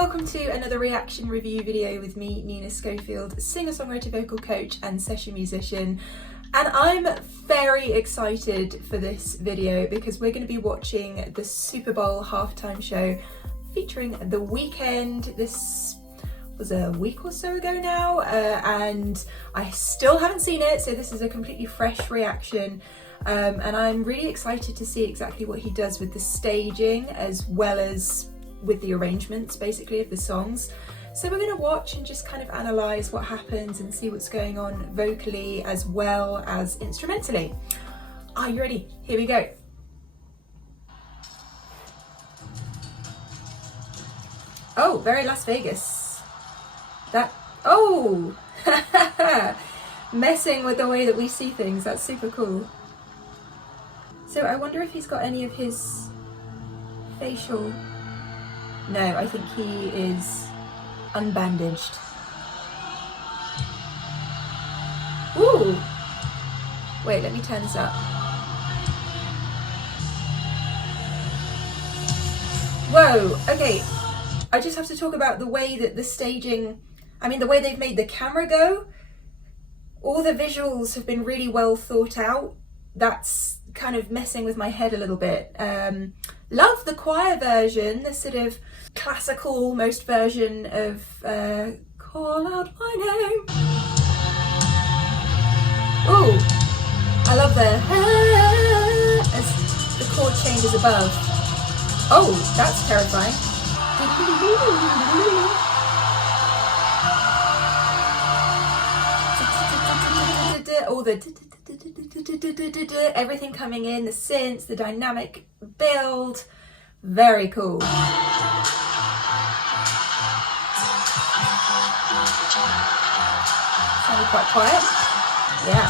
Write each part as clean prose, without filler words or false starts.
welcome to another reaction review video with me, Nina Schofield, singer-songwriter, vocal coach and session musician. And I'm very excited for this video because we're going to be watching the Super Bowl halftime show featuring The Weeknd. This was a week or so ago now, and I still haven't seen it, so this is a completely fresh reaction. And I'm really excited to see exactly what he does with the staging as well as with the arrangements basically of the songs. So we're going to watch and just kind of analyse what happens and see what's going on vocally as well as instrumentally. Are you ready? Here we go. Oh, very Las Vegas. Oh! Messing with the way that we see things, that's super cool. So I wonder if he's got any of his facial... No, I think he is unbandaged. Ooh! Wait, let me turn this up. Whoa, okay. I just have to talk about the way that the staging, the way they've made the camera go. All the visuals have been really well thought out. That's kind of messing with my head a little bit. Love the choir version, the sort of classical almost version of Call Out My Name. Ooh, I love as the chord changes above. Oh, that's terrifying. All the everything coming in, the synths, the dynamic build, very cool. Sounded quite quiet. Yeah.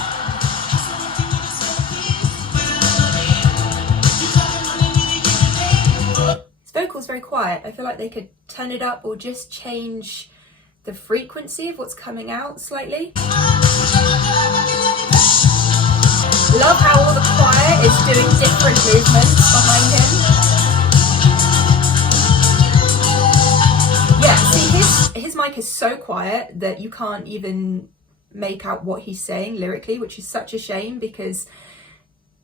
His vocal's very quiet. I feel like they could turn it up or just change the frequency of what's coming out slightly. Love how all the choir is doing different movements behind him. Yeah, see, his mic is so quiet that you can't even make out what he's saying lyrically, which is such a shame because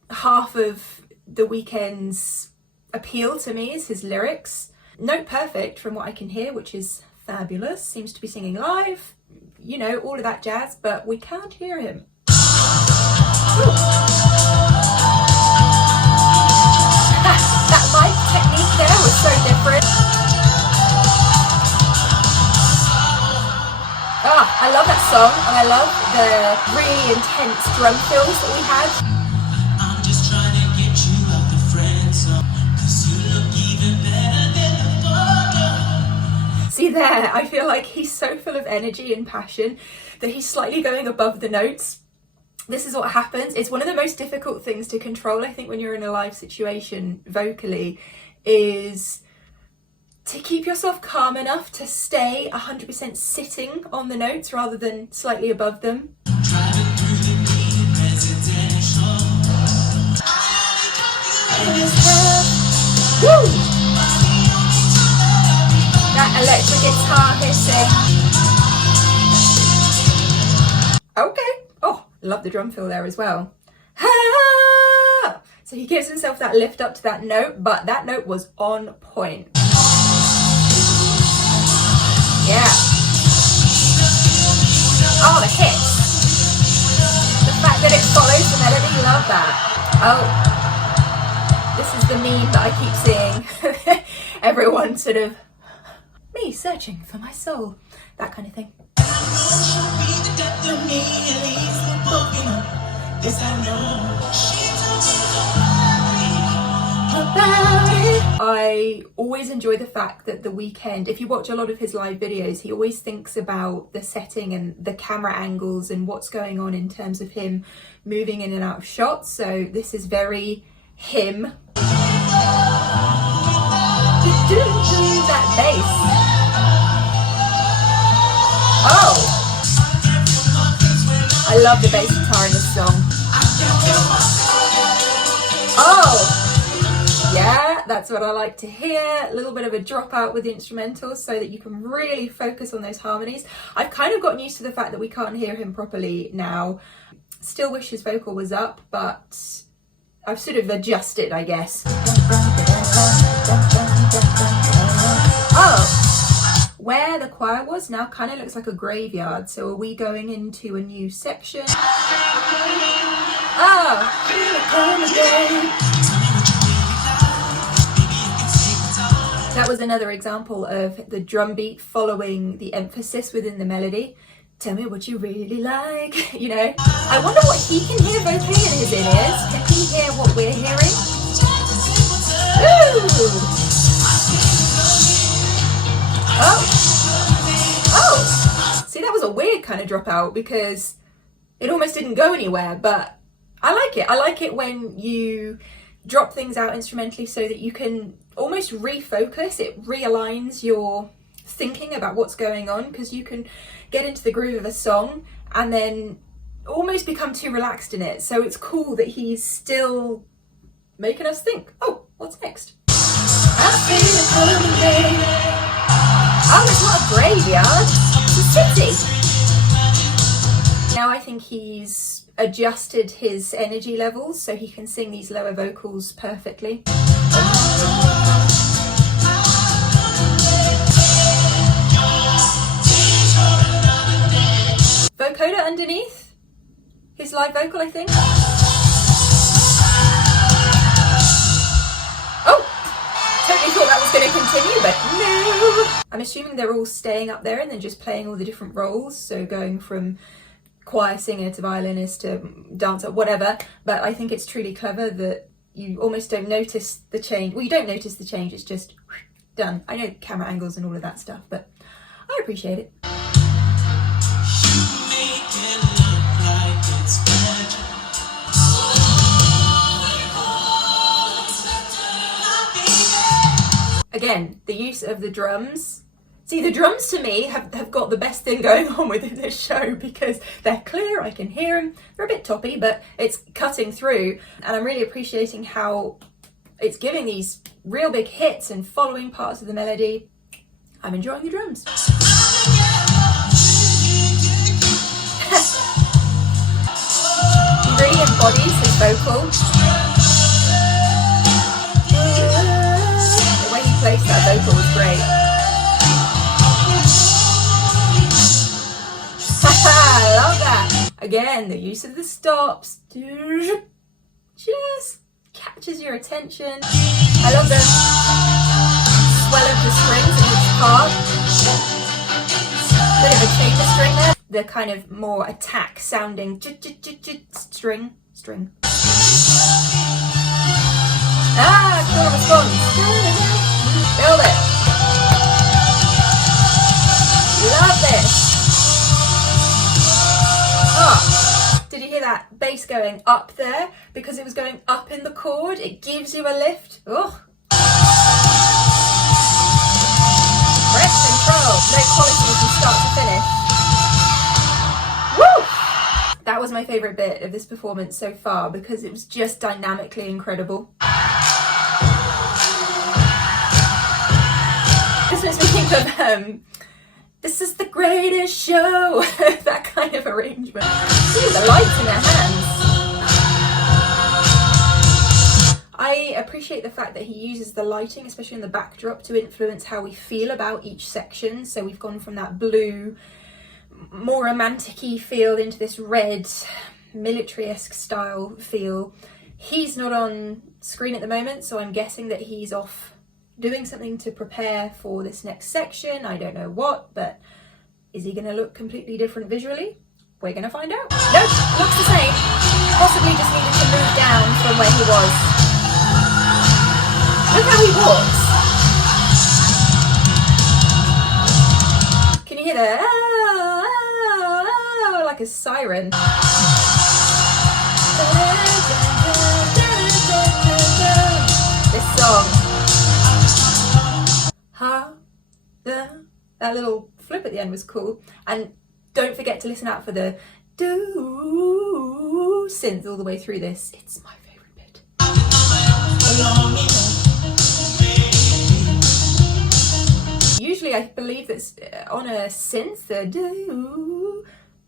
half of The Weeknd's appeal to me is his lyrics. Note perfect from what I can hear, which is fabulous. Seems to be singing live, you know, all of that jazz, but we can't hear him. That mic technique there was so different. I love that song, and I love the really intense drum fills that we had. I'm just trying to get you out the friend zone, 'cause you look even better than the photo. See there, I feel like he's so full of energy and passion that he's slightly going above the notes. This is what happens. It's one of the most difficult things to control, I think, when you're in a live situation vocally, is to keep yourself calm enough to stay 100% sitting on the notes rather than slightly above them. Woo! That electric guitar hitting. Okay. Oh, love the drum fill there as well. Ah! So he gives himself that lift up to that note, but that note was on point. Yeah. Oh, the hits. The fact that it follows the melody, love that. Oh, this is the meme that I keep seeing. Everyone sort of, me searching for my soul, that kind of thing. I always enjoy the fact that The Weeknd, if you watch a lot of his live videos, he always thinks about the setting and the camera angles and what's going on in terms of him moving in and out of shots. So this is very him. That bass. Oh! I love the bass guitar in this song. Oh! Yeah. That's what I like to hear. A little bit of a dropout with the instrumentals so that you can really focus on those harmonies. I've kind of gotten used to the fact that we can't hear him properly now. Still wish his vocal was up, but I've sort of adjusted, I guess. Oh, where the choir was now kind of looks like a graveyard. So are we going into a new section? Oh, that was another example of the drum beat following the emphasis within the melody. Tell me what you really like, you know. I wonder what he can hear vocally in his ears. Can he hear what we're hearing? Ooh. Oh. See, that was a weird kind of dropout because it almost didn't go anywhere, but I like it. I like it when you drop things out instrumentally so that you can almost refocus. It realigns your thinking about what's going on, because you can get into the groove of a song and then almost become too relaxed in it. So it's cool that he's still making us think, oh, what's next? Oh, it's not a graveyard, it's a city. Now I think he's adjusted his energy levels so he can sing these lower vocals perfectly. Vocoder underneath his live vocal, I think. Oh, totally thought that was going to continue, but no. I'm assuming they're all staying up there and then just playing all the different roles, so going from choir singer to violinist to dancer, whatever. But I think it's truly clever that you almost don't notice the change. Well, you don't notice the change, it's just done. I know camera angles and all of that stuff, but I appreciate it. Again, the use of the drums. See, the drums to me have got the best thing going on within this show because they're clear, I can hear them. They're a bit toppy, but it's cutting through. And I'm really appreciating how it's giving these real big hits and following parts of the melody. I'm enjoying the drums. He really embodies his vocal. The way he plays that vocal was great. I love that. Again, the use of the stops just catches your attention. I love the swell of the strings in each part. Bit of a chamber string there. The kind of more attack sounding string. Ah, cool response. Build it. Love this. Oh, did you hear that bass going up there? Because it was going up in the chord, it gives you a lift. Oh. Breath control, no quality from start to finish. Woo! That was my favourite bit of this performance so far because it was just dynamically incredible. This makes me think of this is the greatest show, that kind of arrangement. See the lights in their hands. I appreciate the fact that he uses the lighting, especially in the backdrop, to influence how we feel about each section. So we've gone from that blue, more romantic-y feel into this red, military-esque style feel. He's not on screen at the moment, so I'm guessing that he's off doing something to prepare for this next section. I don't know what, but is he going to look completely different visually? We're going to find out. Nope, looks the same. Possibly just needed to move down from where he was. Look how he walks. Can you hear that? Oh, like a siren. This song. That little flip at the end was cool. And don't forget to listen out for the do synth all the way through this. It's my favourite bit. usually I believe that's on a synth,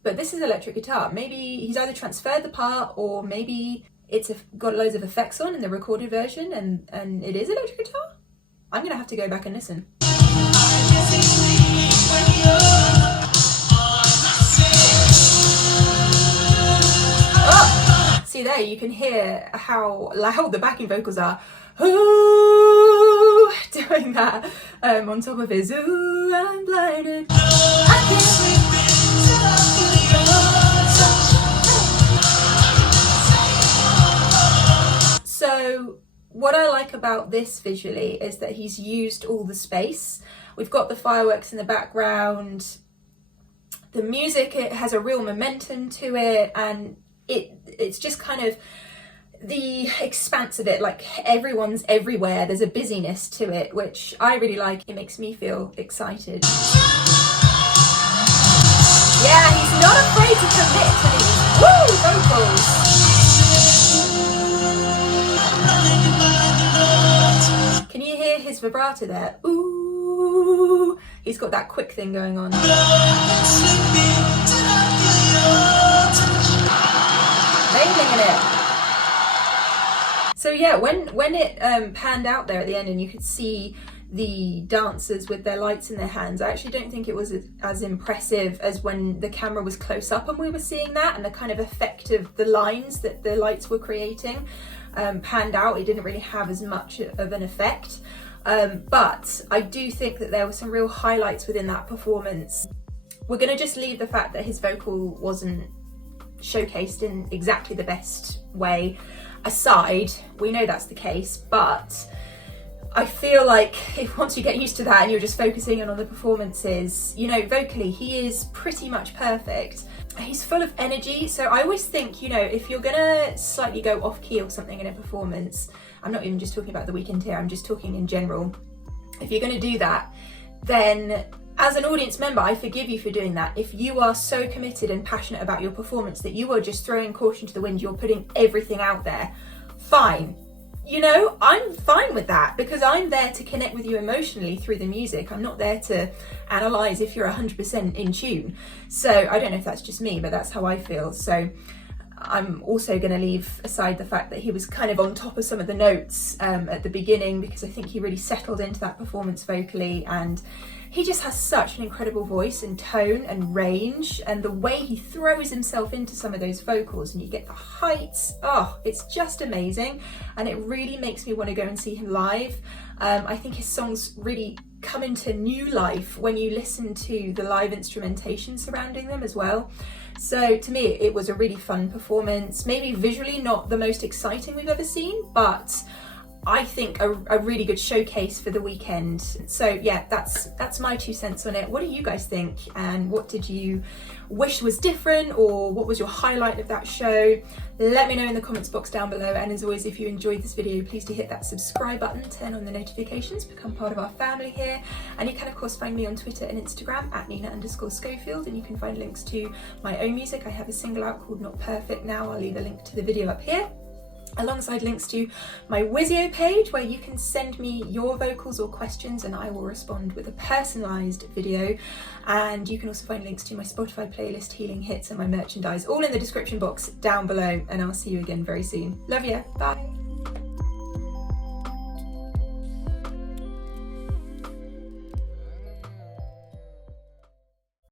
but this is electric guitar. Maybe he's either transferred the part, or maybe it's got loads of effects on in the recorded version, and it is electric guitar. I'm gonna have to go back and listen. Oh, see there, you can hear how loud the backing vocals are. Ooh, doing that on top of his ooh, I'm blinded. I can't wait till I feel your touch. So what I like about this visually is that he's used all the space. We've got the fireworks in the background. The music, it has a real momentum to it, and it's just kind of the expanse of it, like everyone's everywhere. There's a busyness to it, which I really like. It makes me feel excited. Yeah, he's not afraid to commit to these vocals. Can you hear his vibrato there? Ooh, he's got that quick thing going on. Nailing it. So yeah, when it panned out there at the end and you could see the dancers with their lights in their hands, I actually don't think it was as impressive as when the camera was close up and we were seeing that, and the kind of effect of the lines that the lights were creating panned out. It didn't really have as much of an effect, but I do think that there were some real highlights within that performance. We're going to just leave the fact that his vocal wasn't showcased in exactly the best way aside. We know that's the case, but I feel like if once you get used to that and you're just focusing on the performances, you know, vocally he is pretty much perfect. He's full of energy, so I always think, you know, if you're gonna slightly go off key or something in a performance, I'm not even just talking about the Weeknd here, I'm just talking in general, if you're gonna do that, then as an audience member, I forgive you for doing that. If you are so committed and passionate about your performance that you are just throwing caution to the wind, you're putting everything out there, fine. You know, I'm fine with that, because I'm there to connect with you emotionally through the music. I'm not there to analyse if you're 100% in tune. So I don't know if that's just me, but that's how I feel. So I'm also going to leave aside the fact that he was kind of on top of some of the notes at the beginning, because I think he really settled into that performance vocally, and he just has such an incredible voice and tone and range, and the way he throws himself into some of those vocals and you get the heights, oh, it's just amazing, and it really makes me want to go and see him live. I think his songs really come into new life when you listen to the live instrumentation surrounding them as well. So to me, it was a really fun performance, maybe visually not the most exciting we've ever seen, but I think a really good showcase for the Weeknd. So yeah, that's my 2 cents on it. What do you guys think? And what did you wish was different, or what was your highlight of that show? Let me know in the comments box down below. And as always, if you enjoyed this video, please do hit that subscribe button, turn on the notifications, become part of our family here. And you can of course find me on Twitter and Instagram at Nina_Schofield, and you can find links to my own music. I have a single out called Not Perfect now. I'll leave a link to the video up here, alongside links to my Wisio page where you can send me your vocals or questions and I will respond with a personalised video. And you can also find links to my Spotify playlist, Healing Hits, and my merchandise, all in the description box down below, and I'll see you again very soon. Love ya, bye.